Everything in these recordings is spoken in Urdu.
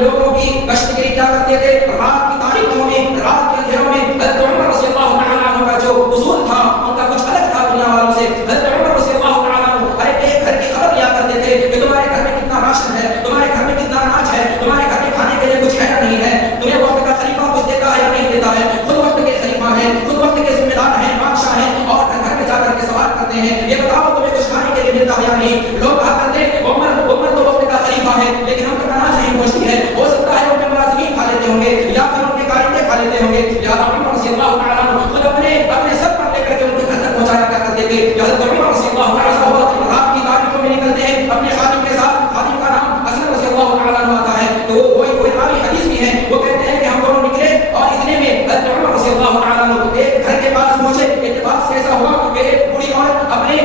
لوگوں کی گشت گیری کیا کرتے تھے؟ رات کی تاریکیوں میں، رات کے اندھیروں میں حضرت عمر رضی اللہ تعالیٰ عنہ کا جو اصول تھا ان کا کچھ الگ تھا دنیا والوں سے. حضرت عمر رضی اللہ تعالیٰ عنہ ہر ایک گھر کی خبر لیا کرتے تھے کہ تمہارے گھر میں کتنا راشن ہے، تمہارے گھر میں کتنا اناج ہے، تمہارے گھر میں کھانے کے لیے کچھ ہے یا نہیں ہے، تمہیں وقت کا خلیفہ کچھ دیتا ہے یا نہیں دیتا ہے. خود وقت کے خلیفہ ہیں، خود وقت کے ذمہ دار ہیں، بادشاہ ہیں، اور گھر میں جا کر کے سوال کرتے ہیں یہ بتاؤ تمہیں کچھ کھانے کے لیے ملتا ہے یا نہیں. لوگ کہا کرتے عمر تو وقت کا خلیفہ ہے لیکن ہم تک اناج نہیں پہنچتی ہے. ہو سکتا ہے ان کے ملازمین کھا لیتے ہوں گے یا پھر ان کے کارندے کھا لیتے ہوں گے. یا عمر رضی اللہ تعالیٰ عنہ خود اپنے سر پر لے کر کے ان کے گھر تک پہنچایا کرتے تھے. حضرت عمر رضی اللہ تعالیٰ عنہ رات کی تاریکیوں میں نکلتے ہیں اپنے خادم کے ساتھ. خادم کا نام اسلم رضی اللہ تعالیٰ عنہ آتا ہے. تو وہ کوئی راوی حدیث بھی ہے، وہ کہتے ہیں کہ ہم دونوں نکلے اور اتنے میں حضرت عمر رضی اللہ تعالیٰ عنہ ایک گھر کے پاس پہنچے. اتفاق سے ایسا ہوا کہ ایک بوڑھی عورت اپنے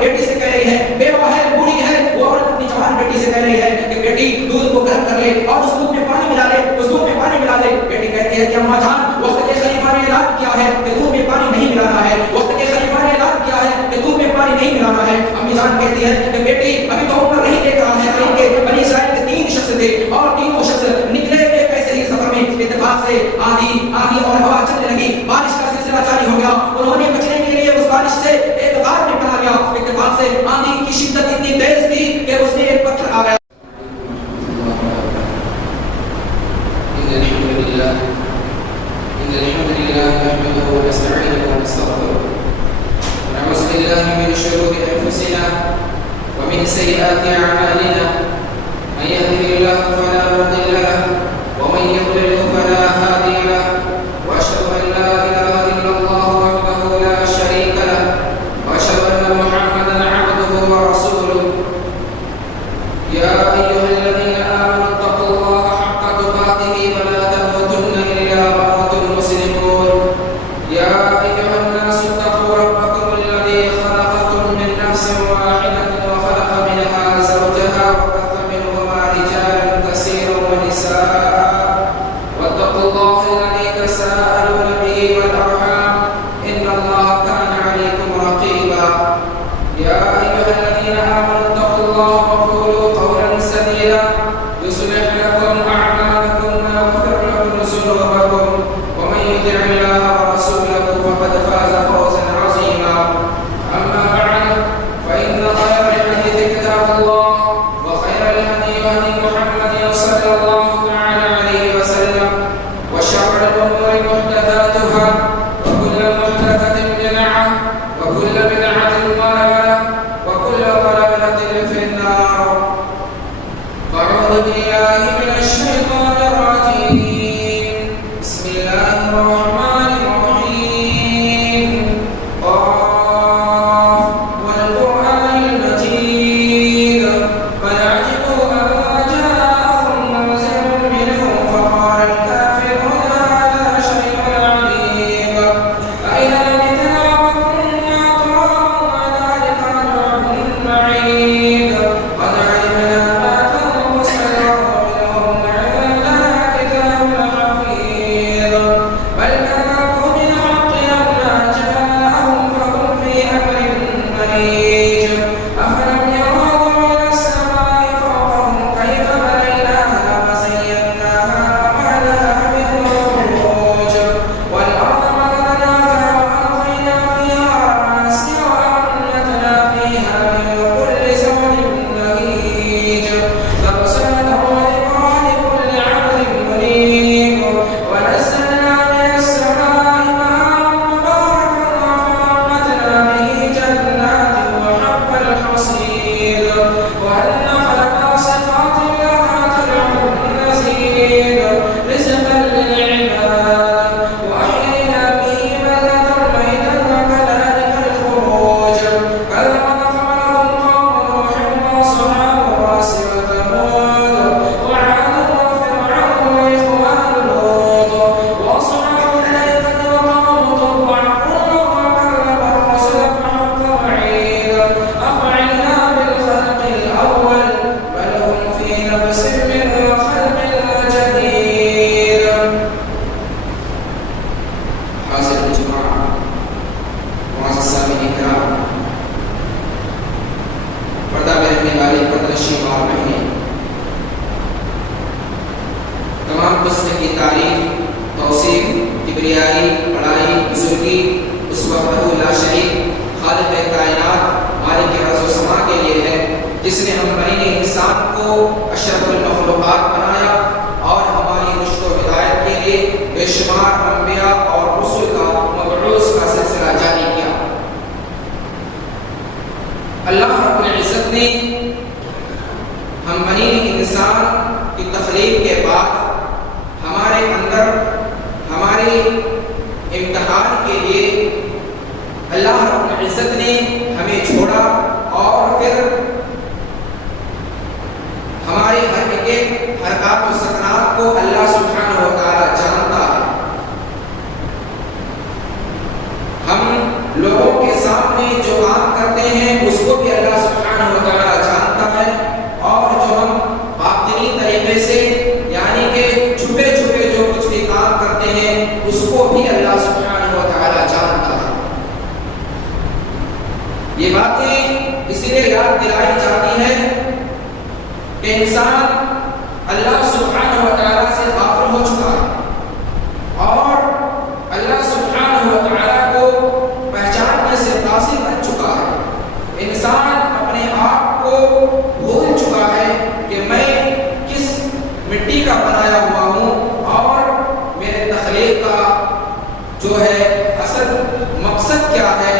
بیٹی سے کہہ رہی ہے، بیوہ ہے، بوڑھی ہے، وہ عورت اپنی جوان بیٹی سے کہہ رہی ہے کہ بیٹی دودھ کو گرم کر لے اور اس دودھ میں پانی ملا لے، اس دودھ میں پانی ملا لے. بیٹی کہتی ہے کہ اماں جان وقت کے خلیفہ نے اعلان کیا ہے کہ دودھ میں پانی نہیں ملانا ہے، وقت کے خلیفہ نے اعلان کیا ہے کہ دودھ میں پانی نہیں ملانا ہے. امی جان کہتی ہے کہ بیٹی ابھی تو عمر نہیں دیکھ رہا ہے کہ بنی اسرائیل کے 3 شخص تھے اور تینوں شخص نکلے ایک ایسے ہی سفر میں. اتفاق سے آندھی اور ہوا چلنے لگی، بارش کا سلسلہ جاری ہو گیا. انہوں نے بچنے کے لیے اس بارش سے ایک غار میں بنا لیا. اتفاق سے آندھی کی شدت اتنی تیز تھی کہ اس میں ایک پتھر آ گیا. إن الحمد لله نحمده ونستعينه ونستغفره ونعوذ بالله من شرور أنفسنا ومن سيئات أعمالنا. من يهده الله فلا مضل له ومن يضلل فلا هادي له. وأشهد أن لا إله إلا الله وحده لا شريك له وأشهد أن محمدا عبده ورسوله. يا أيها الذين آمنوا اتقوا الله حق تقاته ولا تموتن إلا وأنتم مسلمون. يا أيها الناس اتقوا ربكم الذي خلقكم من نفس واحدة وخلق منها زوجها وبث منهما رجالا كثيرا ونساء. واتقوا الله الذي تساءلون به والأرحام إن الله كان عليكم رقيبا. يا أيها الذين آمنوا اتقوا الله وقولوا قولا سديدا يصلح لكم أعمالكم ويغفر لكم ذنوبكم ومن يطع الله ورسوله فقد فاز فوزا عظيما. أما بعد فإن خير الحديث كتاب الله وخير الهدي هدي محمد صلى الله تعالى عليه وسلم وشر الأمور محدثاتها وكل محدثة بدعة وكل بدعة ضلالة وكل ضلالة في النار. فأعوذ بالله من الشيطان الرجيم. بسم الله الرحمن الرحيم. قاف والقرآن المجيد بل عجبوا أن جاءهم منذر اللہ رب العزت نے ہم بنی انسان کی تخلیق کے بعد ہمارے اندر ہمارے امتحان کے لیے اللہ رب العزت نے ہمیں چھوڑا اور پھر ہمارے ہر ایک حرکات و سکنات کو اللہ سبحانہ و تعالی جانتا ہے. ہم لوگوں کے سامنے جو کام کرتے ہیں اس کو بھی اللہ سبحانہ و تعالی جانتا ہے اور جو ہم باطنی طریقے سے یعنی کہ چھپے چھپے جو کچھ بھی کام کرتے ہیں اس کو بھی اللہ سبحانہ و تعالی جانتا ہے. یہ باتیں اسی لیے یاد دلائی جاتی ہے کہ انسان اللہ سبحانہ و تعالی سے غافل ہو چکا ہے اور اللہ سبحانہ و تعالی کو پہچاننے سے قاصر بن چکا ہے. انسان اپنے آپ کو بھول چکا ہے کہ میں کس مٹی کا بنایا ہوا ہوں اور میرے تخلیق کا جو ہے اصل مقصد کیا ہے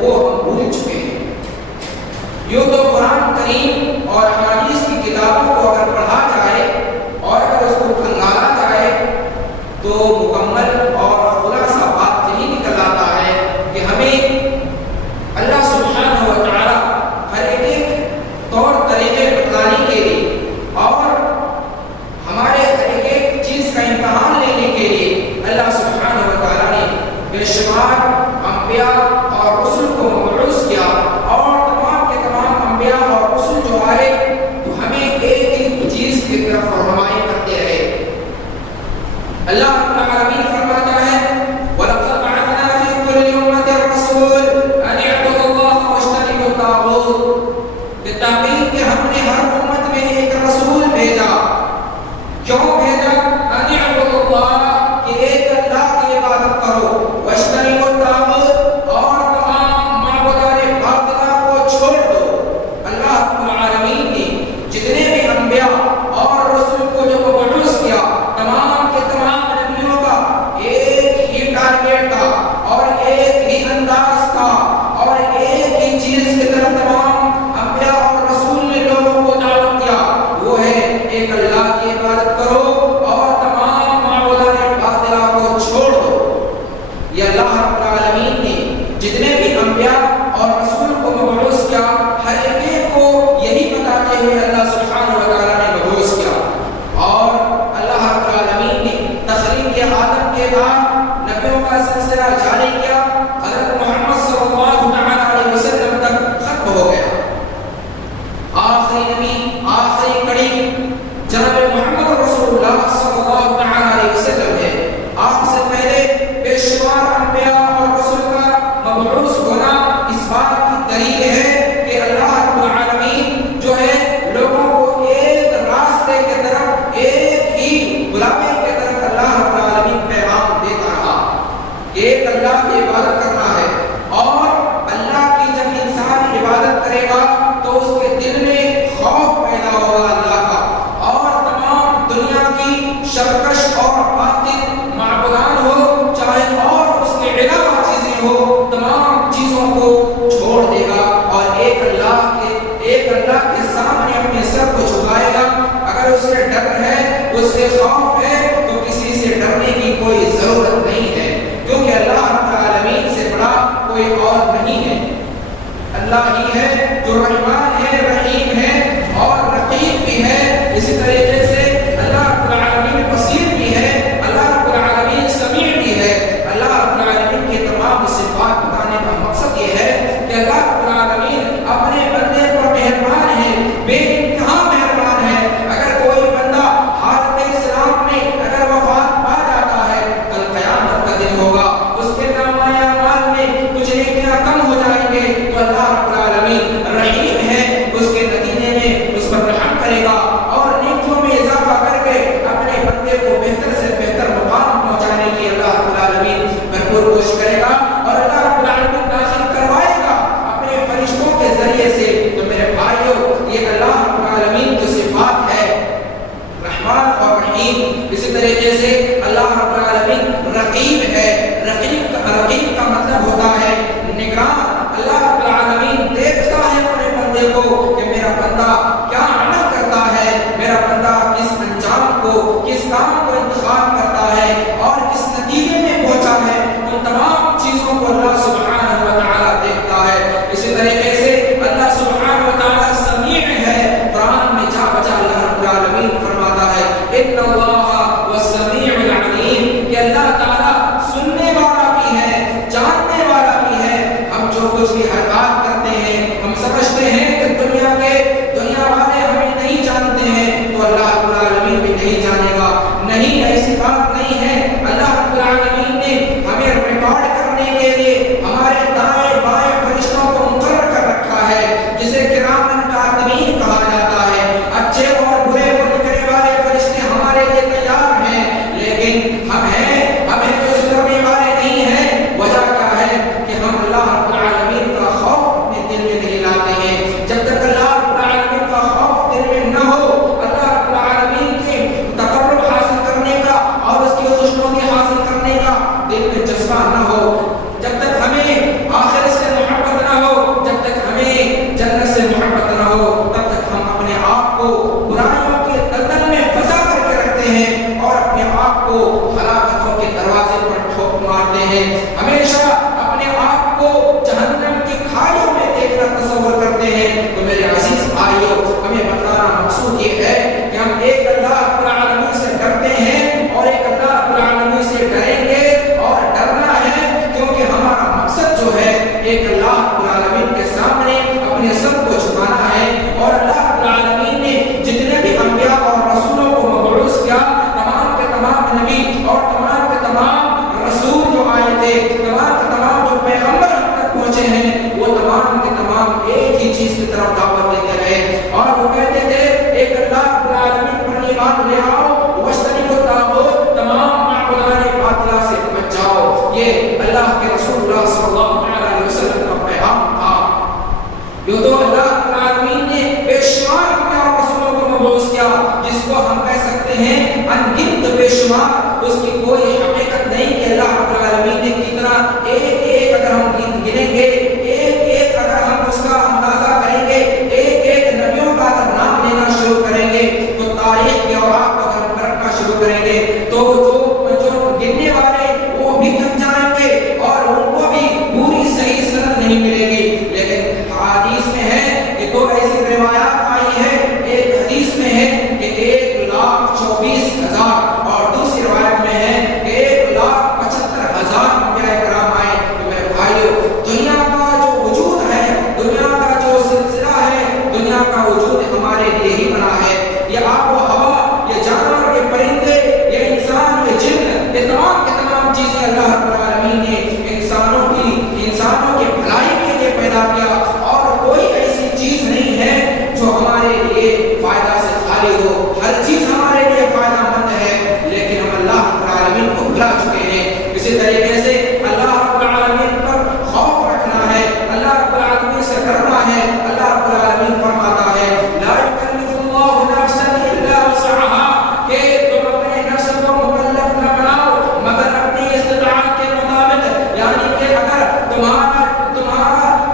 وہ ہم بھول چکے ہیں. یوں تو قرآن کریم اور حدیث کی کتابوں کو اگر پڑھا جائے اور اگر اس کو کھنگالا جائے تو مکمل اور خلاصہ بات یہی نکل آتا ہے کہ ہمیں اللہ سبحانہ و تعالی ہر ایک طور طریقے بتلانے کے لیے اور ہمارے ہر ایک چیز کا امتحان لینے کے لیے اللہ سبحانہ و تعالی نے بے شمار انبیاء اور رسل کو مبعوث کیا اور تمام کے تمام انبیاء اور رسل جو آئے تو ہمیں ایک ہی چیز کی طرف رہنمائی کرتے رہے. اللہ رب العالمین فرماتا ہے وَلَقَدْ بَعَثْنَا فِي كُلِّ أُمَّةٍ رَسُولًا أَنِ اعْبُدُوا اللَّهَ وَاجْتَنِبُوا الطَّاغُوتَ. بالتحقیق کہ ہم نے ہر امت میں ایک رسول بھیجا. کیوں بھیجا؟ أَنِ اعْبُدُوا اللَّهَ کہ ایک اللہ کی عبادت کرو وَاجْتَنِبُوا الطَّاغُوتَ اور تمام معبودان باطلہ کو چھوڑ دو. اللہ رب العالمین نے جتنے بھی انبیاء اور رسول کو جو مبعوث کیا تمام کے تمام نبیوں کا ایک ہی ٹارگیٹ تھا اور ایک ہی انداز تھا اور ایک ہی چیز کی طرف تمام انبیاء اور رسول نے لوگوں کو دعوت دیا وہ ہے ایک اللہ کی عبادت کرو اور تمام معبودان باطلہ کو چھوڑ دو. یہ اللہ رب العالمین نے جتنے بھی انبیاء اور رسول کو مبعوث کیا ہر ایک کو یہی بتاتے ہوئے اللہ سبحانہ و تعالی نے مبعوث کیا. اور اللہ رب العالمین نے تخلیق آدم کے بعد نبیوں کا سلسلہ جاری کیا حضرت محمد صلی اللہ علیہ وسلم تک ختم ہو گیا. آخری نبی آخری کڑی جناب محمد رسول اللہ صلی اللہ علیہ وسلم ہے. آپ سے پہلے بے شمار انبیاء اور رسول کا مبعوث ہونا اس بات کی دلیل ہے کہ اللہ رب العالمین جو ہے لوگوں کو ایک راستے کی طرف ایک ہی بلانے کی طرف اللہ رب العالمین پیغام دیتا رہا. ایک اللہ کی عبادت کرنا ہے اور اللہ کی جب انسان عبادت کرے گا تو اس کے دل میں خوف پیدا ہوگا اللہ کا اور تمام دنیا کی شرکش اور باطل معبودان ہو چاہے اور اس کے علاوہ چیزیں ہو تمام چیزوں کو چھوڑ دے گا اور ایک اللہ کے سامنے اپنے سر کو جھکائے گا. اگر اس سے ڈر ہے اس سے خوف ہے تو کسی سے ڈرنے کی کوئی ضرورت نہیں ہے کیونکہ اللہ رب العالمین سے بڑا کوئی اور نہیں ہے. اللہ ہی ہے جو رحمان ہے رحیم ہے اور رقیب بھی ہے. اسی طریقے سے اللہ رب العالمین بصیر بھی ہے اللہ رب العالمین سمیع بھی ہے. اللہ رب العالمین کی تمام صفات بتانے کا مقصد یہ ہے کہ اللہ رب العالمین اپنے بندے پر مہربان ہے بے انتہا مہربان ہے. اگر کوئی بندہ حالت اسلام میں اگر وفات پا جاتا ہے کل قیامت کا دن ہوگا اس کے نامۂ اعمال میں کچھ نیکیاں کم ہو جائیں گے تو اللہ رب العالمین رحیم ہے کی طرف دعوت دیتے رہے اور وہ کہتے تھے ایک اللہ رب العالمین پر ایمان لے آؤ، واجتنبوا الطاغوت، تمام معبودان باطلہ سے بچ جاؤ۔ یہ اللہ کے رسول اللہ صلی اللہ علیہ وسلم کا پیغام تھا۔ یہ تو اللہ رب العالمین نے بے شمار انبیاء رسولوں کو مبعوث کیا، جس کو ہم کہہ سکتے ہیں ان گنت بے شمار، اس کی کوئی حقیقت نہیں کہ اللہ رب العالمین نے کتنا، ایک ایک اگر ہم گنیں گے، ایک ایک اگر ہم اس کا اندازہ کریں گے، ایک ایک نبیوں کا اگر نام لینا شروع کریں گے تو تاریخ کے اوراق کو اگر پلٹنا شروع کریں گے تو جو گننے والے وہ بھی تھک جائیں گے اور ان کو بھی پوری صحیح سند نہیں ملے گی۔ لیکن حدیث میں ہے کہ دو ایسی روایات آئی ہے، ایک حدیث میں ہے کہ 1,24,000 اور دوسری روایت میں ہے کہ 1,75,000 انبیاء کرام آئے۔ تو میرے بھائیو، دنیا کا جو وجود ہے، دنیا کا جو سلسلہ ہے، دنیا کا وجود ہمارے لیے ہی بنا ہے۔ یہ آب و ہوا، یہ جانور، یہ پرندے، یہ انسان، یہ جن، یہ تمام کے تمام چیزیں اللہ رب العالمین نے انسانوں کی بھلائی کے لیے پیدا کیا، اور کوئی ایسی چیز نہیں ہے جو ہمارے لیے فائدہ سے خالی ہو۔ ہر چیز ہمارے لیے فائدہ مند ہے، لیکن ہم اللہ رب العالمین کو بھلا چکے ہیں۔ اسی طریقے سے اللہ رب العالمین پر خوف رکھنا ہے، اللہ رب العالمین سے ڈرنا ہے۔ اللہ رب العالمین فرماتا ہے لا یکلف اللہ نفسا الا وسعها، کہ تم اپنے نفس کو مکلف نہ بناؤ مگر اپنی استطاعت کے مطابق، یعنی کہ اگر تمہارا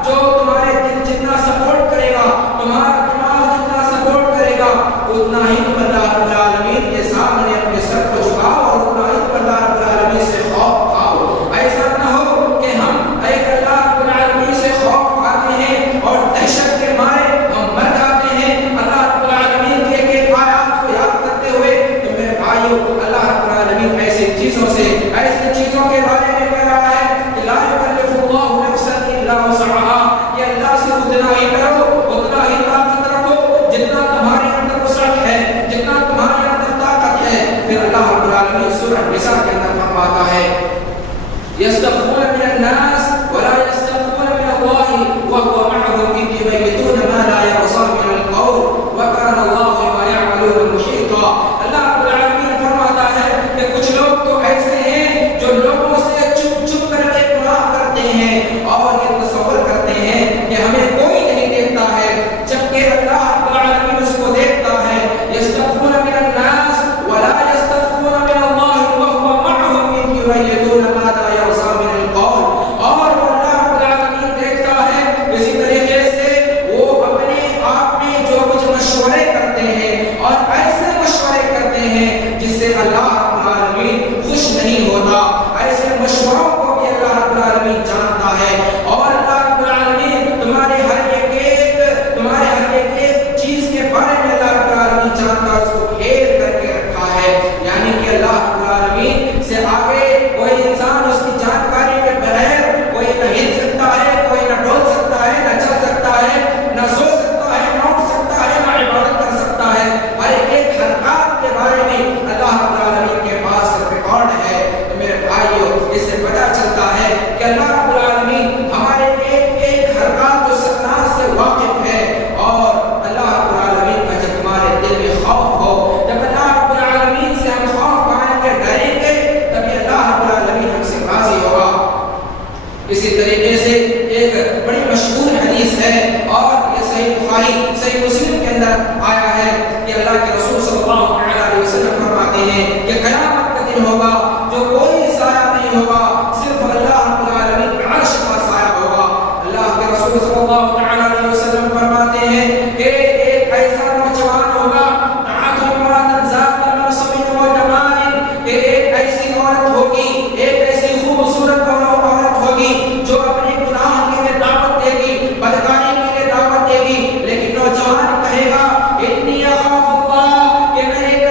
جو تمہارے دل جتنا سپورٹ کرے گا، تمہارا دماغ جتنا سپورٹ کرے گا، اتنا ہی تم اللہ رب العالمین کے سامنے اپنے سر کو جھکاؤ اور اتنا ہی تم اللہ رب العالمین سے خوف کھاؤ۔ ایسا نہ ہو کہ ہم ایک اللہ رب العالمین سے خوف کھاتے ہیں اور دہشت کے مارے ہم مر جاتے ہیں اللہ رب العالمین کے ایک آیات کو یاد کرتے ہوئے۔ تو میرے بھائیو، اللہ رب العالمین ایسی چیزوں سے، ایسی چیزوں کے بارے میں کہہ رہا ہے کہ لا یکلف اللہ نفسا الا وسعها، کہ اللہ سے اتنا ہی ڈرو، اتنا ہی طاقت رکھو جتنا تمہارے اندر وسعت ہے، جتنا تمہارے اندر طاقت ہے۔ پھر اللہ رب العالمین سورہ نساء کے اندر فرماتا ہے یستخفون من الناس ولا یستخفون من اللہ وهو معهم اذ یبیتون ما لا یرضى من القول وكان اللہ بما یعملون محیطا۔ اللہ رب العالمین فرماتا ہے کہ کچھ لوگ تو ایسے ہیں جو لوگوں سے چھپ چھپ کر کے گناہ کرتے ہیں اور یہ تصور کرتے ہیں کہ ہمیں کوئی نہیں دیکھتا ہے، جبکہ اللہ رب العالمین اس کو دیکھتا ہے۔ یستخفون من الناس ولا یستخفون من اللہ وهو معهم اذ یبیتون ما لا یرضى من القول، اور اللہ رب العالمین دیکھتا ہے۔ اسی طریقے سے وہ اپنے آپ میں جو کچھ مشورے کرتے ہیں اور ایسے مشورے کرتے ہیں جس سے اللہ رب العالمین خوش نہیں ہوتا، ایسے مشوروں کو بھی اللہ رب العالمین جانتا ہے۔ اور اللہ رب العالمین تمہارے ہر ایک چیز کے بارے میں اللہ رب العالمین جانتا ہے، اس کو گھیر کر کے رکھا ہے۔ یعنی کہ اللہ رب العالمین سے آگے کوئی انسان اس کی جانکاری کے بغیر کوئی نہ ہل سکتا ہے، کوئی نہ ڈول سکتا ہے، نہ چل سکتا ہے، نہ سو سکتا ہے، نہ اٹھ سکتا ہے، نہ عبادت کر سکتا ہے۔ ہر ایک حرکات کے بارے میں اللہ رب العالمین کے پاس ریکارڈ ہے۔ تو میرے بھائیو، اس سے پتہ چلتا ہے کہ اللہ رب العالمین ہمارے ایک ایک حرکات و سکنات سے واقف ہے، اور اللہ رب العالمین کا جب ہمارے دل میں خوف ہو، جب اللہ رب العالمین سے ہم خوف پائیں گے، ڈریں گے، تبھی اللہ رب العالمین ہم سے راضی ہوگا۔ اسی طریقے سے ایک بڑی مشہور حدیث ہے اور یہ صحیح بخاری، صحیح مسلم کے اندر آیا ہے کہ اللہ کے رسول صلی اللہ علیہ وسلم فرماتے ہیں کہ قیامت کا دن ہوگا جو کوئی سایہ نہیں ہوگا، صرف اللہ رب العالمین کے عرش کا سایہ ہوگا۔ اللہ کے رسول صلی اللہ علیہ وسلم فرماتے ہیں کہ ایک ایسا نوجوان ہوگا تعاطی مراد ذات منصب و جمال، کہ ایک ایسی عورت ہوگی، ایک ایسی خوبصورت عورت ہوگی جو اپنے گناہ کے لیے دعوت دے گی، بدکاری کے لیے دعوت دے گی، لیکن نوجوان کہے گا انی اخاف اللہ، کہ میں ایک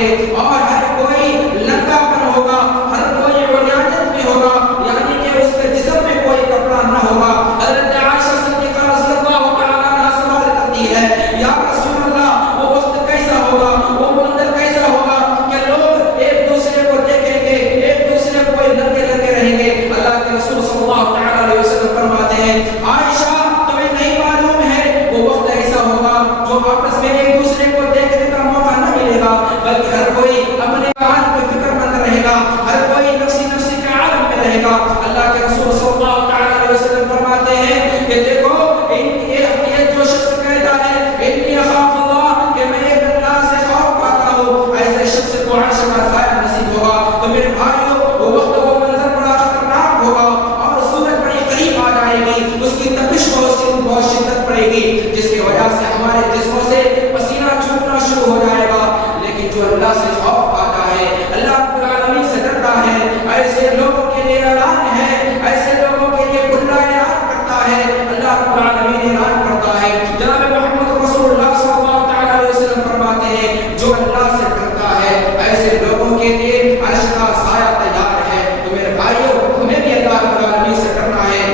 گے اور ہر کوئی لنگاپن ہوگا، ہر کوئی عریانیت میں ہوگا، یعنی کہ اس کے جسم میں کوئی کپڑا نہ ہوگا۔ حضرت عائشہ صدیقہ رضی اللہ تعالیٰ عنہا سوال کرتی ہے، یا رسول اللہ وہ وقت کیسا ہوگا، وہ منظر کیسا ہوگا کہ لوگ ایک دوسرے کو دیکھیں گے، ایک دوسرے کو لگے لگے رہیں گے؟ اللہ کے رسول صلی اللہ تعالیٰ علیہ وسلم فرماتے ہیں، عائشہ تمہیں نہیں معلوم ہے وہ وقت ایسا ہوگا جو آپس میں ایک دوسرے کو دیکھنے کا موقع نہ ملے گا، بلکہ ہر کوئی اپنے عالم پہ فکر مند رہے گا، ہر کوئی نفسی نفسی کے عالم میں رہے گا۔ اللہ کے رسول صلی اللہ تعالیٰ علیہ وسلم فرماتے ہیں کہ دیکھو یہ جو شخص کہتا ہے انی اخاف اللہ کہ میں ایک اللہ سے خوف پاتا ہوں، ایسے شخص کو عرش کا سایہ نصیب ہوگا۔ تو میرے بھائیوں وہ وقت وہ منظر بڑا خطرناک ہوگا اور سورج بڑی قریب آ جائے گی، اس کی تپش بہت شدت پڑے گی، جس کی وجہ سے ہمارے جسموں سے پسینہ چھوٹنا شروع ہو جائے گا۔ لیکن جو اللہ سے خوف پاتا ہے، اللہ رب العالمین سے ڈرتا ہے، ایسے لوگوں کے لیے اعلان ہے، ایسے لوگوں کے لیے کھلا اعلان کرتا ہے، اللہ رب العالمین اعلان کرتا ہے۔ جناب محمد رسول اللہ صلی اللہ تعالیٰ علیہ وسلم فرماتے ہیں جو اللہ سے ڈرتا ہے ایسے لوگوں کے لیے عرش کا سایہ تیار ہے۔ تو میرے بھائیوں ہمیں بھی اللہ رب العالمین سے ڈرنا ہے۔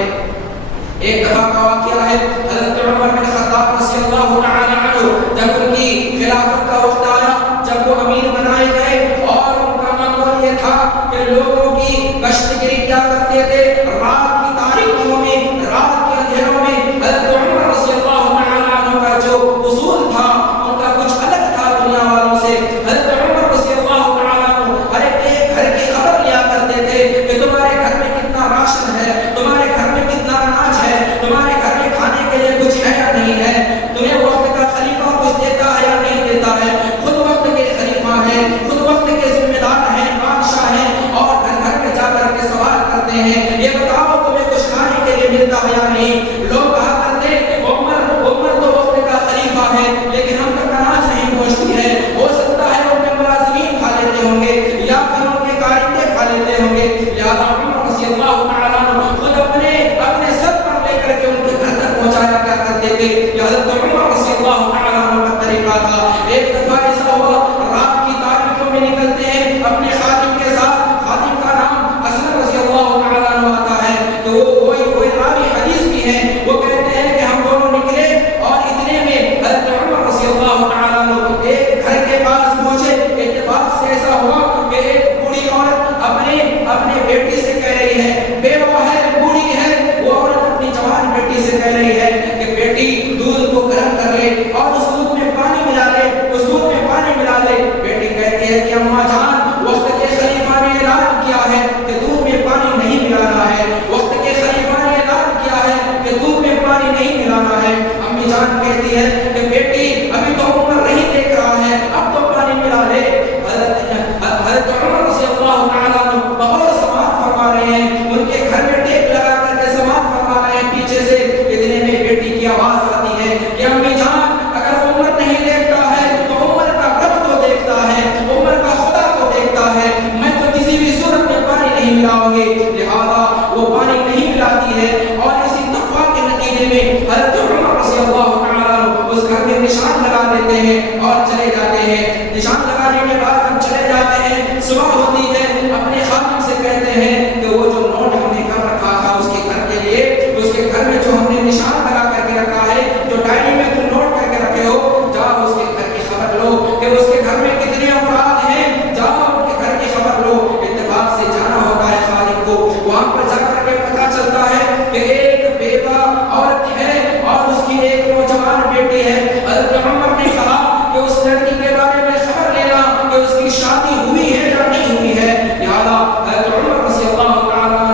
ایک دفعہ کا واقعہ ہے، حضرت عمر بن خطاب رضی اللہ تعالیٰ عنہ جب ان کی خلافت کا وقت آیا، جب وہ امیر بنائے گئے اور ان کا معمول یہ تھا کہ لوگوں کی گشت گیری کیا کرتے تھے، رات کی تاریکیوں میں، رات کے اندھیروں میں حضرت عمر رضی اللہ تعالیٰ عنہ کا جو اصول تھا ان کا کچھ الگ تھا دنیا والوں سے۔ حضرت عمر رضی اللہ تعالیٰ عنہ ہر ایک گھر کی خبر لیا کرتے تھے کہ تمہارے گھر میں کتنا راشن ہے، تمہارے گھر میں کتنا اناج ہے، تمہارے گھر میں کھانے کے لیے کچھ ہے یا نہیں ہے، تمہیں وقت کا خلیفہ کچھ دیتا ہے یا نہیں دیتا ہے۔ خود وقت کے خلیفہ ہیں، خود وقت کے ذمہ دار ہیں، بادشاہ ہیں، اور گھر گھر میں جا کر کے سوال کرتے ہیں یہ بتاؤ تمہیں کچھ کھانے کے لیے ملتا ہے یا نہیں۔ لوگ کہا کرتے عمر تو وقت کا خلیفہ ہے لیکن ہم تک اناج نہیں پہنچتی ہے، ہو سکتا ہے ان کے ملازمین کھا لیتے ہوں گے یا پھر ان کے کارندے کھا لیتے ہوں گے۔ لہٰذا عمر رضی اللہ تعالیٰ عنہ خود اپنے سر پر لے کر کے ان کے گھر تک پہنچایا کیا کرتے تھے۔ یہ حضرت عمر رضی اللہ تعالیٰ عنہ کا طریقہ تھا۔ ایک دفعہ ایسا ہوا رات کی تاریکیوں میں نکلتے ہیں اپنے خادم کے ساتھ، خادم کا نام اسلم رضی اللہ تعالیٰ عنہ آتا ہے، تو وہ کوئی راوی حدیث بھی ہیں، وہ کہتے ہیں کہ ہم دونوں نکلے اور اتنے میں حضرت عمر رضی اللہ تعالیٰ عنہ ایک گھر کے پاس پہنچے۔ اتفاق سے ایسا ہوا کہ ایک بوڑھی عورت اپنے بیٹی سے کہہ رہی ہے، بیوہ ہے، بوڑھی ہے، وہ عورت اپنی جوان بیٹی سے کہہ رہی ہے کہ بیٹی دودھ کو گرم کر لے اور اس دودھ میں پانی ملا لے، اس دودھ میں پانی ملا لے۔ بیٹی کہتی ہے کہ اماں جان وقت کے خلیفہ نے اعلان کیا ہے کہ دودھ میں پانی نہیں ملانا ہے، وقت کے خلیفہ نے اعلان کیا ہے کہ دودھ میں پانی نہیں ملانا ہے۔ امی جان کہتی ہے کہ بیٹی ابھی تو عمر نہیں دیکھ رہا ہے، اب تو پانی ملا لے۔ حضرت عمر رضی اللہ تعالیٰ عنہ بہت سماعت فرما رہے ہیں، ان کے گھر میں ٹیک لگا کر کے سماعت فرما رہے ہیں، پیچھے سے اتنے میں بیٹی کی آواز آتی ہے کہ امی جان اگر عمر نہیں دیکھتا ہے تو عمر کا رب تو دیکھتا ہے، عمر کا خدا تو دیکھتا ہے، میں تو کسی بھی صورت میں پانی نہیں ملاؤں گی۔ لہٰذا وہ پانی نہیں ملاتی ہے اور اسی تقویٰ کے نتیجے میں حضرت عمر رضی اللہ تعالیٰ عنہ اس گھر میں نشان لگا دیتے ہیں اور چلے جاتے ہیں۔ نشان لگانے کے بعد ہم چلے جاتے ہیں، صبح ہوتی ہے، اپنے خادم سے کہتے ہیں کہ وہ جو نوٹ ہم نے کر رکھا تھا اس کے گھر کے لیے، اس کے گھر میں جو ہم نے نشان لگا کر کے رکھا ہے، جو ڈائری میں تم نوٹ کر کے رکھے ہو، جاؤ اس کے گھر کی خبر لو کہ اس کے گھر میں کتنے افراد ہیں، جاؤ ان کے گھر کی خبر لو۔ اتفاق سے جانا ہوتا ہے خادم کو، وہاں پر جا کر کے پتہ چلتا ہے کہ ایک بیوہ عورت ہے اور اس کی ایک نوجوان بیٹی ہے۔ حضرت عمر نے کہا کہ اس لڑکی کے بارے میں خبر لینا کہ اس کی شادی ہوئی ہے یا نہیں ہوئی ہے۔ لہٰذا حضرت عمر رضی اللہ تعالیٰ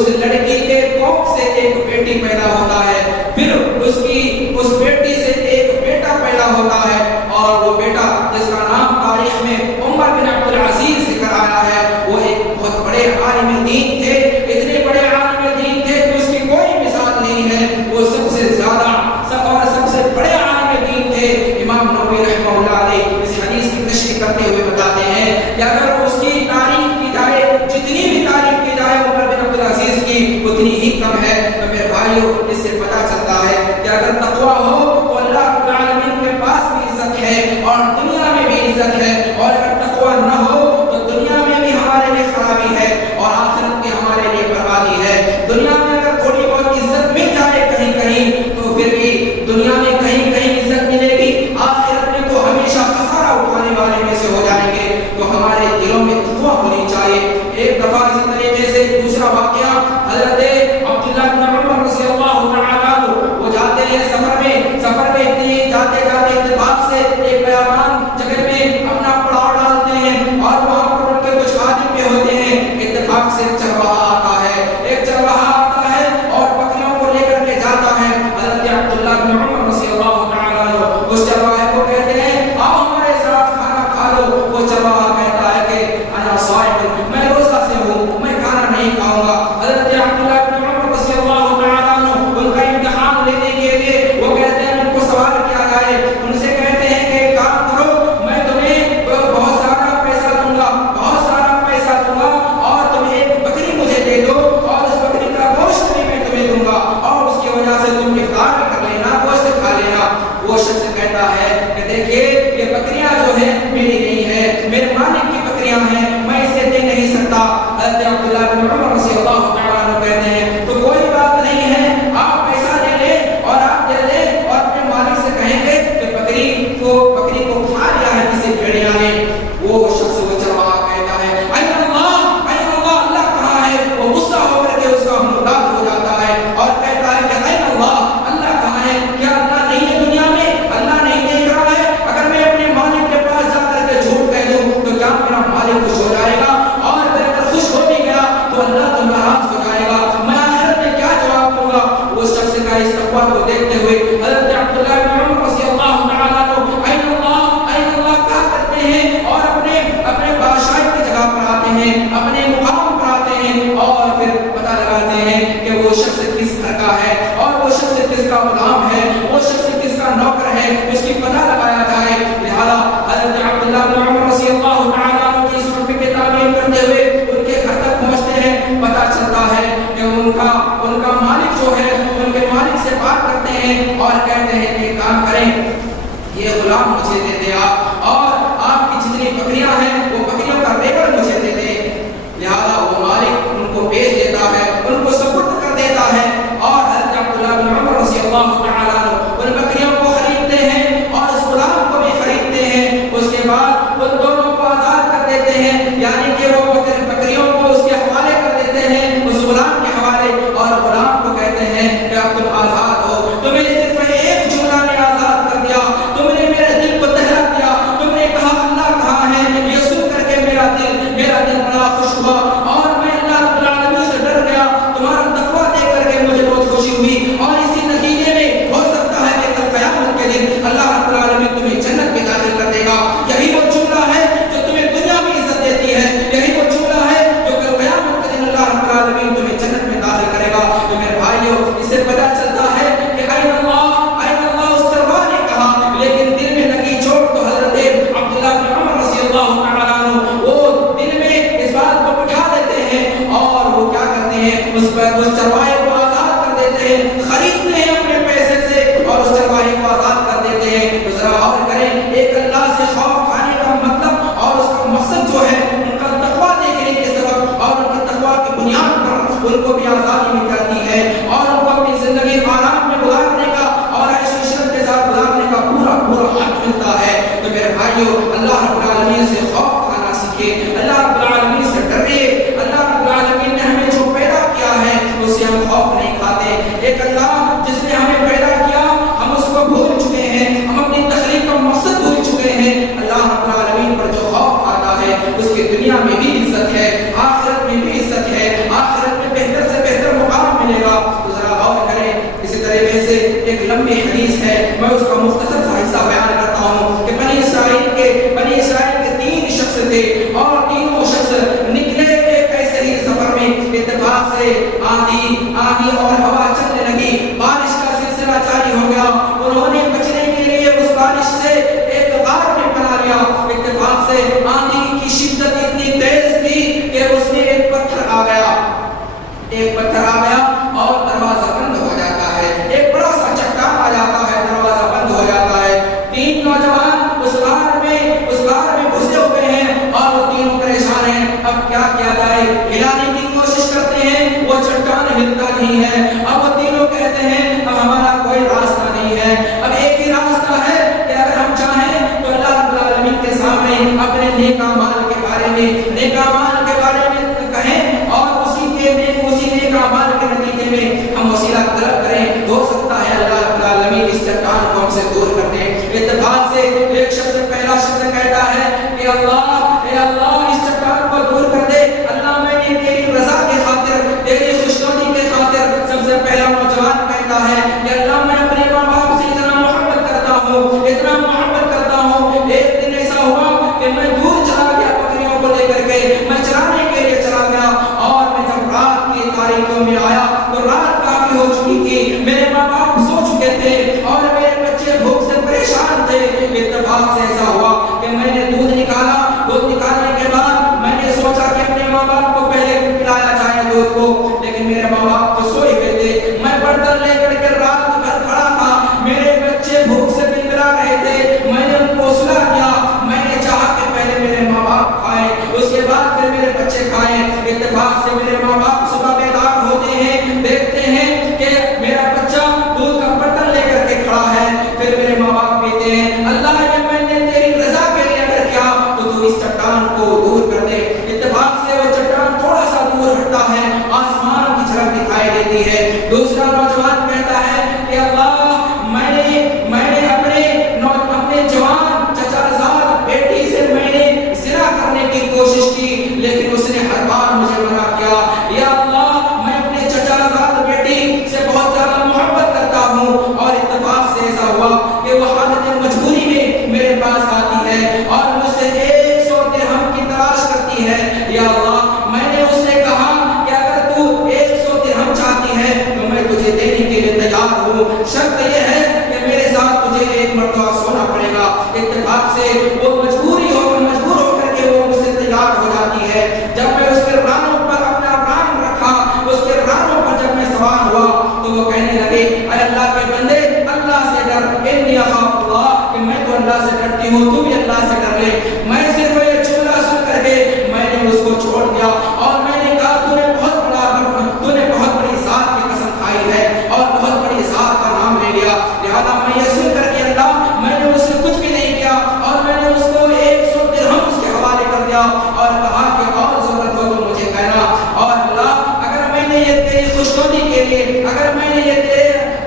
اس لڑکی کے کوکھ سے ایک بیٹی پیدا ہوتا ہے، پھر اس بیٹی سے ایک بیٹا پیدا ہوتا ہے، اور وہ بیٹا جس کا نام تاریخ میں عمر بن عبد العزیز ذکر آیا ہے، وہ ایک بہت بڑے عالم دین تھے، اتنے بڑے عالم دین تھے کہ اس کی کوئی مثال نہیں ہے، وہ سب سے زیادہ اور سب سے بڑے عالم دین تھے۔ امام نووی رحمہ اللہ علیہ اس حدیث کی تشریح کرتے ہوئے بتاتے ہیں کہ اگر اس کی تعریف کی جائے، جتنی بھی تعریف کی جائے عمر بن عبد العزیز کی، اتنی ہی کم ہے۔ تو میرے بھائیوں، اس سے پتہ چلتا ہے کہ اگر تقویٰ ہو تو اللہ رب العالمین کے پاس بھی عزت ہے اور دنیا میں بھی عزت ہے، اور اگر تقویٰ نہ ہو تو دنیا میں بھی ہمارے لیے خرابی ہے اور آخرت میں ہمارے لیے بربادی ہے۔ دنیا میں اگر تھوڑی بہت عزت مل جائے کہیں کہیں تو پھر بھی دنیا میں کہیں کہیں عزت ملے گی، آخرت میں تو ہمیشہ خسارہ اٹھانے والے میں سے ہو جائیں گے۔ تو ہمارے دلوں میں تقویٰ ہونی چاہیے۔ ایک دفعہ اسی طریقے سے دوسرا واقعہ، حضرت عبداللہ بن عمر رضی اللہ تعالیٰ عنہ، وہ جاتے ہیں سفر میں جاتے جاتے اتفاق سے ایک بیابان جگہ میں اپنا پڑاؤ ڈالتے ہیں، اور وہاں پر ان کے کچھ خادم بھی ہوتے ہیں۔ اتفاق سے ایک چرواہا آتا ہے اور بکریوں کو لے کر کے جاتا ہے۔ حضرت عبداللہ بن عمر رضی اللہ تعالیٰ عنہ اس چرواہے کو کہتے ہیں آؤ ہمارے ساتھ کھانا کھا لو۔ وہ چرواہا کہتا ہے کہ انا صائم، میں روزہ سے ہوں، میں کھانا نہیں کھاؤں گا۔ حضرت عبداللہ بن عمر رضی اللہ تعالیٰ عنہ ان کا امتحان لینے کے لیے وہ کہتے ہیں ان کو سوال کیا جائے، ان سے کہتے ہیں کہ ایک کام کرو، میں تمہیں بہت سارا پیسہ دوں گا اور تم ایک بکری مجھے دے دو، اور اس بکری کا گوشت بھی میں تمہیں دوں گا، اور اس کی وجہ سے تم افطار بھی کر لینا، گوشت کھا لینا۔ وہ شخص کہتا ہے کہ دیکھیے یہ بکریاں جو ہیں میری نہیں ہے، میرے مالک کی بکریاں ہیں، میں اسے دے نہیں سکتا۔ حضرت عبداللہ بن عمر رضی اللہ تعالیٰ عنہ کہتے ہیں تو کوئی بات نہیں ہے، آپ پیسہ لے لیں اور آپ دے دیں اور اپنے مالک سے کہیں گے کہ بکری کو کھا لیا ہے کسی بھیڑیا نے۔ وہ شخص وہ چرواہا کہتا ہے این اللہ، اللہ کہاں ہے؟ وہ غصہ ہو کر کے اس کا مرداد ہو جاتا ہے اور کہتا ہے کہ این اللہ کہاں ہے؟ کیا اللہ نہیں ہے دنیا میں؟ اللہ نہیں دیکھ رہا ہے؟ اگر میں اپنے مالک کے پاس جا کر کے جھوٹ کہہ دوں تو کیا میرا مالک خوش ہو جائے گا؟ اور اگر خوش ہو بھی گیا تو اللہ تو ناراض ہو جائے گا، میں آخرت میں کیا جواب دوں گا؟ اس شخص کا اس تقویٰ کو دیکھتے ہوئے حضرت عبداللہ بن عمر رضی اللہ تعالیٰ عنہ این اللہ کہا کرتے ہیں اور اپنے بادشاہی کی جگہ پر آتے ہیں، اپنے مقام پر آتے ہیں، اور پھر پتہ لگاتے ہیں کہ وہ شخص کس گھر کا ہے اور وہ شخص کس کا غلام ہے، وہ شخص کس کا نوکر ہے، اس کی پتہ لگایا جائے۔ لہذا حضرت عبداللہ بن عمر رضی اللہ تعالیٰ عنہ کی اس حکم کی تعمیر کرتے ہوئے ان کے گھر تک پہنچتے ہیں۔ پتہ چلتا ہے کہ ان کا مالک جو ہے ان کے مالک سے بات کرتے ہیں اور کہتے ہیں کہ کام کریں، یہ غلام مجھے دے دے آپ، اور آپ کی جتنی بکریاں ہیں وہ بکریوں کا ریوڑ مجھے دے دے۔ لہذا وہ مالک ان کو بیچ دیتا ہے، ان کو سپرد کر دیتا ہے، اور حضرت عبداللہ بن عمر رضی اللہ تعالیٰ عنہ ان بکریوں کو خریدتے ہیں اور اس غلام کو بھی خریدتے ہیں۔ اس کے بعد ان دونوں کو آزاد کر دیتے ہیں، یعنی کہ وہ بکریوں کو اس کے حوالے کر دیتے ہیں، اس غلام کے حوالے، اور غلام کو کہتے ہیں کہ اب تم آزاد ہو۔ تمہیں صرف ایک جملہ نے آزاد کر دیا، تم نے میرے دل کو دہلا دیا، تم نے کہا اللہ کہاں ہے؟ یہ سن کر کے میرا دل بڑا خوش ہوا اور میں اللہ رب العالمین سے ڈر گیا، تمہارا تقویٰ دیکھ کر کے مجھے بہت خوشی ہوئی، اور اسی نتیجے میں ہو سکتا ہے کہ کل قیامت کے دن اللہ رب العالمین تمہیں جنت میں داخل کر دے گا۔ یہی وہ جملہ ہے جو تمہیں دنیا میں عزت دیتی ہے، یہی وہ جملہ ہے جو کل قیامت کے دن اللہ رب العالمین تمہیں جنت میں داخل کرے گا۔ تو میرے بھائیوں، اس سے پتہ چلتا ہے کہ این اللہ اس چرواہے نے کہا، لیکن دل میں لگی چوٹ تو حضرت عبداللہ بن عمر رضی اللہ تعالیٰ عنہ وہ دل میں اس بات کو بٹھا دیتے ہیں، اور وہ کیا کرتے ہیں، اس چرواہے کو آزاد کر دیتے ہیں، خریدتے ہیں اپنے پیسے سے اور اس چرواہے کو آزاد کر دیتے ہیں۔ تو ذرا اور کریں، ایک اللہ سے خوف کھانے کا مطلب اور اس کا مقصد جو ہے ان کا تقویٰ دیکھنے کے سبب اور ان کی تقویٰ کی بنیاد پر ان کو بھی آزادی مل جاتی ہے، اور ان کو اپنی زندگی آرام میں گزارنے کا اور عیش و عشرت کے ساتھ گزارنے کا پورا حق ملتا ہے۔ تو میرے بھائیوں، اللہ رب العالمین سے خوف کھانا سیکھیں، اللہ رب العالمین سے ڈریے، اللہ رب العالمین نے ہمیں جو پیدا کیا ہے اس سے ہم آندھی اور ہوا چلنے لگی، بارش کا سلسلہ جاری ہو گیا، انہوں نے بچنے کے لیے اس بارش سے ایک غار میں بنا لیا۔ اتفاق سے آندھی کی شدت اتنی تیز تھی کہ اس میں ایک پتھر آ گیا اور دروازہ بند ہو جاتا ہے، ایک بڑا سا چٹان آ جاتا ہے، دروازہ بند ہو جاتا ہے۔ تین نوجوان اس غار میں گھسے ہوئے ہیں اور وہ تینوں پریشان ہیں، اب کیا کیا جائے؟ ہلانے کی کوشش کرتے ہیں، وہ چٹان ہلتا نہیں ہے۔ اب وہ تینوں کہتے ہیں اب ہمارا کوئی راستہ نہیں ہے، اب ایک ہی راستہ ہے کہ اگر ہم چاہیں تو اللہ رب العالمین کے سامنے اپنے نیک اعمال کے بارے میں کہیں اور اسی نیک اعمال کے نتیجے میں ہم وسیلہ طلب کریں، ہو سکتا ہے اللہ رب العالمین اس چٹان کو ہم سے دور کر دیں۔ اتفاق سے ایک شخص پہلا شخص کہتا ہے کہ اے اللہ اس چٹان کو دور کر دے، اللہ میں نے تیری رضا کے خاطر، تیری خوشنودی کے خاطر۔ سب سے پہلا نوجوان کہتا ہے کہ اللہ میں اپنے ماں باپ سے اتنا محبت کرتا ہوں، ایک دن ایسا ہوا کہ میں دور چلا گیا بکریوں کو لے کر کے، میں چرانے کے لیے چلا گیا اور میں جب رات کی تاریکیوں میں آیا تو رات کافی ہو چکی تھی، میرے ماں باپ سو چکے تھے اور میرے بچے بھوک سے پریشان تھے۔ اتفاق سے ایسا ہوا کہ میں نے دودھ نکالنے کے بعد میں نے سوچا کہ اپنے ماں باپ کو پہلے پلایا جائے دودھ کو، لیکن میرے ماں باپ تو سوئے ہوئے تھے۔ میں برتن لے کر کے رات بھر کھڑا تھا، میرے بچے بھوک سے بلبلا رہے تھے، میں نے ان کو سلا دیا، میں نے چاہا کہ پہلے میرے ماں باپ کھائیں، اس کے بعد پھر میرے بچے کھائیں۔ اتفاق سے میرے ماں باپ صبح بیدار ہوتے ہیں، دیکھتے ہیں کہ میرا بچہ دودھ کا برتن لے کر کے کھڑا ہے، پھر میرے ماں باپ کہتے ہیں اللہ یہ میں نے تیری رضا کے لیے اگر کیا تو تو اس چٹان کو دور کر دے۔ اتفاق سے وہ چٹان تھوڑا سا دور ہٹتا ہے، آسمان کی جھلک دکھائی دیتی ہے۔ دوسرا نوجوان کہتا ہے کہ اللہ میں نے اپنے جوان چچا زاد بیٹی سے میں نے زنا کرنے کی کوشش کی، لیکن اس نے ہر بار مجھے منع کیا۔ یا اللہ میں اپنے چچا زاد بیٹی سے بہت زیادہ محبت کرتا ہوں، اور اتفاق سے ایسا ہوا کہ وہ حالت مجبوری میں میرے پاس آتی ہے اور مجھ سے 100 درہم کی تلاش کرتی ہے۔ یا اللہ میں نے اس سے کہا کہ اگر تو 100 درہم چاہتی ہے تو میں تجھے دینے کے لیے تیار ہوں، شرط یہ ہے کہ میرے ساتھ تجھے ایک مرتبہ سونا پڑے گا۔ اتفاق سے وہ مجبور ہو کر کے وہ مجھ سے تیار ہو جاتی ہے۔ جب میں اس کے رانوں پر اپنا ران رکھا، اس کے رانوں پر جب میں سوار ہوا تو وہ کہنے لگے اے اللہ کے بندے اللہ سے ڈر، انی اخاف اللہ، کہ میں تو اللہ سے ڈرتی ہوں، تو بھی اللہ سے ڈر لے۔ میں صرف یہ جملہ سن کر کے میں نے اس کو چھوڑ دیا اور میں نے کہا تو نے بہت بڑی ذات کی قسم کھائی ہے اور بہت بڑی ذات کا نام لے لیا، لہذا میں یہ سن کر کے اللہ میں نے اس سے کچھ بھی نہیں کیا اور میں نے اس کو 100 درہم اس کے حوالے کر دیا اور کہا کہ اور ضرورت ہو تو مجھے کہنا، اور اللہ اگر میں نے یہ تیری خوشنودی کے لیے، اگر میں نے یہ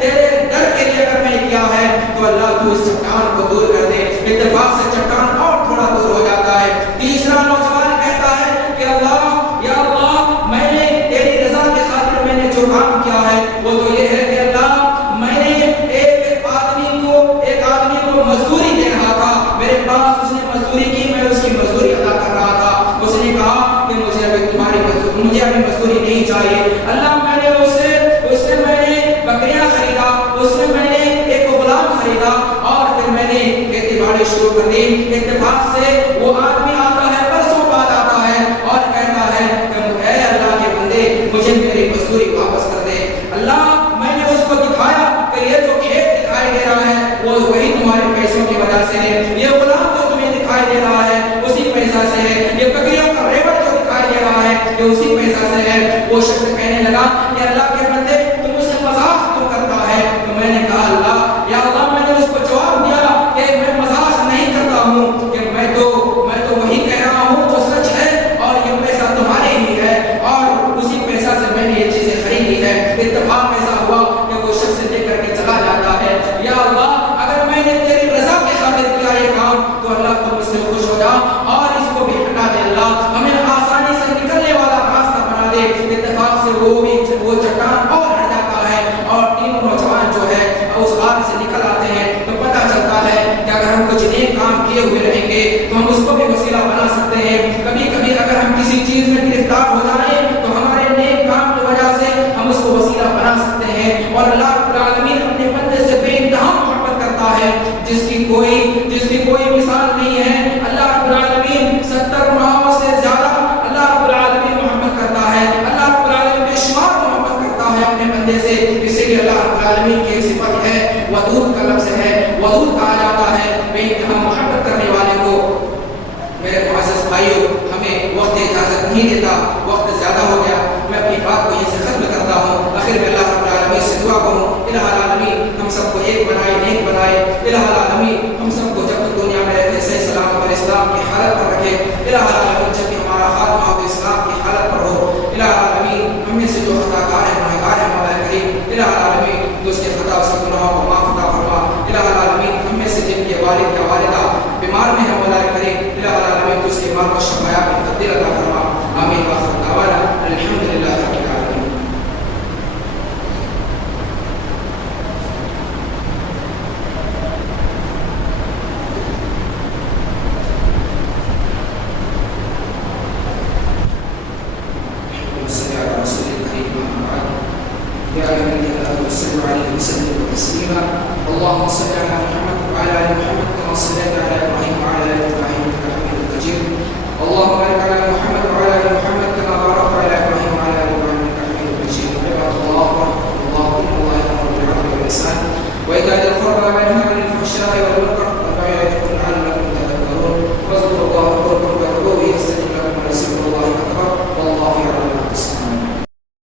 تیرے ڈر کے لیے اگر میں کیا ہے تو اللہ تو اس چٹان کو دور کر دے۔ اتفاق سے چٹان اور تھوڑا دور ہو جاتا ہے۔ تیسرا نوجوان کہتا ہے کہ یا اللہ میں نے تیری رضا کے خاطر میں نے جو کام کیا ہے وہ تو یہ ہے کہ اللہ میں نے ایک آدمی کو مزدوری دے رہا تھا، میرے پاس اس نے مزدوری کی، میں اس کی مزدوری ادا کر رہا تھا، اس نے کہا کہ مجھے ابھی مزدوری نہیں چاہیے۔ اللہ میں نے اس سے میں نے بکریاں خریدا، اس سے میں نے ایک غلام خریدا اور پھر میں نے کھیتی باڑی شروع کر دی۔ اتفاق سے وہ آدمی